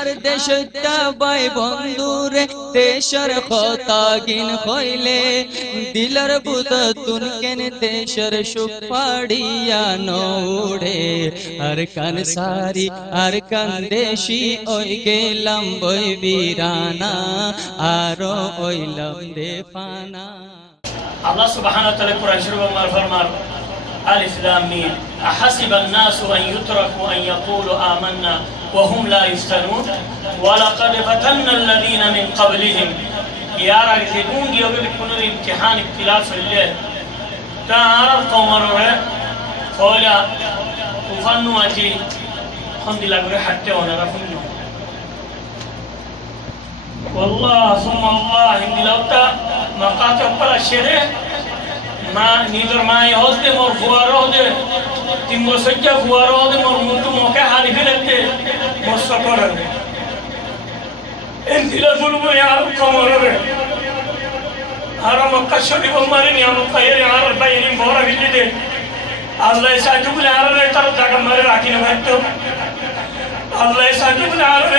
আর দেশটা বাই বন্ধুরে দেশের কথা গিন হইলে দিলার বুধ তুন কেন দেশের সুখ পাড়িয়া নৌড়ে আর কান সারি আর কান দেশি ওই গেলাম বই বিরানা আরো ওইলাম রে ফানা আল্লাহ সুবহানাহু ওয়া তাআলা কুরআন শরীফে ফরমান আলিফ লাম মিম আহাসিবান নাসু আন ইউতরাকু আন ইয়াকুলু আমান্না ওয়া হুম লা ইফতানুন ওয়া লাকাদ ফাতান্না আল্লাযীনা মিন ক্বাবলিহিম ইয়ার আগে গুঙ্গি হবে কোন ইমতিহান ইখতিলাফ হইলে তার কওমরে ফলা উফান্নু আজি খন্দিলা করে হাঁটতে ওনারা ফুন্ন والله ثم الله إن لوتا ما قاتل ولا شيء ما نيدر ما يهود مر فوارود تيمو سجى فوارود مر منتو موكا حالي فلته مستقر إن لا ظلم يا رب كمره حرام كشري بمارين يا مخير يا رب بيني فورا بيجي الله يساعدك يا رب ترى جاك مره راكين بيتو الله يساعدك يا رب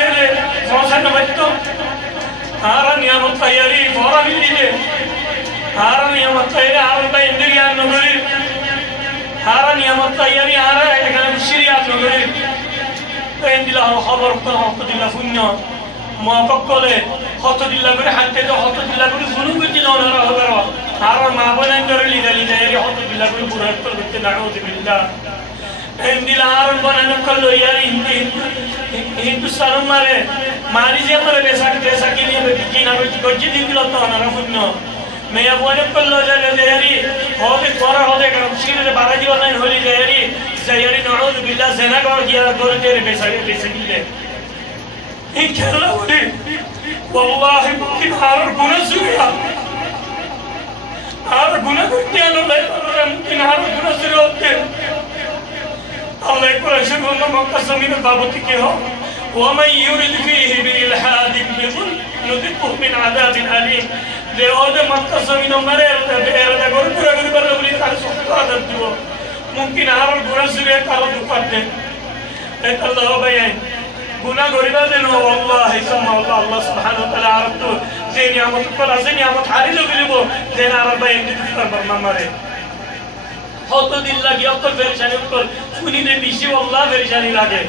فوسان بيتو هارا نعمت طياري فورا بيجي هارا نعمت طياري هارا بيندري عن نوري هارا نعمت طياري هارا كان بشري عن نوري بيندي له خبر كل حق دل فنيا ما بقوله حق دل بره حتى ده حق دل بره زنوب بتجنا ولا هبروا هارا ما بنا ندري لذلك ده حق دل بره بره كل بتجنا نعوذ بالله بيندي له هارا بنا نقول يا हिंदुस्तान मारे मारी जे मारे पैसा के लिए बेचीना बच्चे दिन की लगता है ना फुन्नो मैं अब वो निकल लो जाने ज़हरी होते थोड़ा होते कर मुश्किल है बारह जी ऑनलाइन होली ज़हरी नौज़ बिल्ला ज़ना का और किया गोरे तेरे पैसा के लिए इन खेलना होते वल्लाह मुमकिन हार गुना सुरिया हार गुना करते हैं लोग मुमकिन हार गुना सुरिया होते الله يقول أشهد أن مقصد من البابوت كه ومن يرد فيه بالإلحاد بظلم نذقه من عذاب أليم لهذا مقصد من مرير بيرد أقول برا برا بلي كار سكر دتوا ممكن هارون برا سريع كار دكتة لكن الله بيان गुना गरीबा दिन हो والله ثم الله سبحانه وتعالى عرفته زين يا متقبل زين يا متحرز بليبو زين عربا يندي تفكر برمامره هاتو دل لگی اکل پریشانی اکل فونی نے بیشی والله پریشانی لگے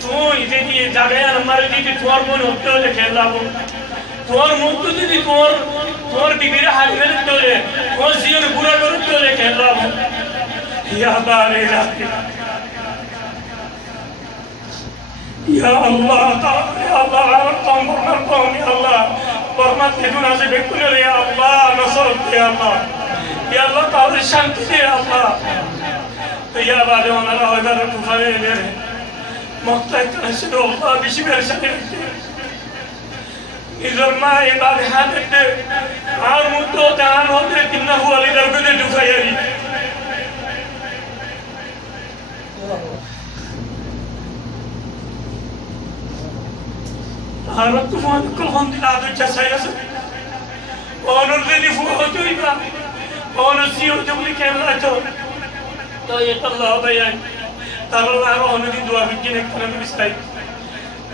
تو ایتے دی جگہ ہمارے دی تھوار مون ہوتے لے کھیلا وہ تھوار مون دی تھوار بیبیرا حال میں تو لے وہ زیون پورا کرتے لے کھیلا وہ یا بارے یا اللہ یا اللہ قوم یا اللہ برمت دنیا سے بکل یا اللہ نصر یا اللہ يا الله تعالى شانتي يا الله يا بعد وانا راح ادار كفايه مقطعت اشهد الله بشبه شكل اذا ما يبقى حادث عارمت تعالى هدرت انه هو لدرجه دفايري عرفت فوق كل هم دلادو جسايس ونرذي فوق يبقى ونسيو جملي كاملة تو الله بيان ترى الله روحنا دي دعاء بجينك كلام بيستاي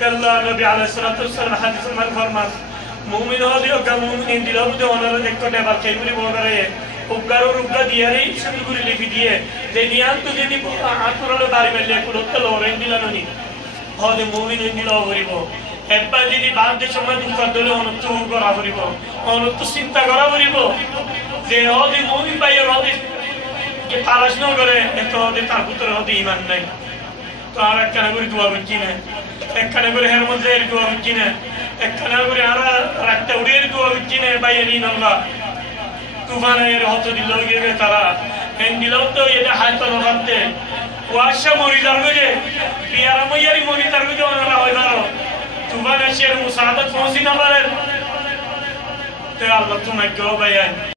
قال الله النبي عليه الصلاة والسلام حديث من فرمان مؤمن هذي أو مؤمنين دي لابد أن الله ذكر تبارك كيفري بوغريه وقارو ربنا دياري سنقول اللي في ديه ديان تو دي عطور له باري مليه كل هتلا ورين دي لانوني هذا مؤمن دي لا وريبو এব্বা যদি বাঁধতে সময় দুঃখ দিলে অনত্য করা করিব অনত্য চিন্তা করা করিব যে হদি মুমিন ভাই হদি যে তালাশ ন করে এত হদি তার ভিতরে হদি ঈমান নাই তো আর একখানা করে দোয়া করছি না একখানা করে হের মধ্যে দোয়া করছি না একখানা করে আর রাখতে উড়িয়ে দোয়া করছি না ভাই এলিন আল্লাহ তুফানের হত দিল গেবে তারা এন দিল তো এটা হায়তো নবাতে ওয়াশা মরি যাবে যে পিয়ারা মইয়ারি মরি যাবে যে ওনারা হয় ভালো تبغى نشير مساعدة فوزي نبرد. تعال الله تمكوا بيان.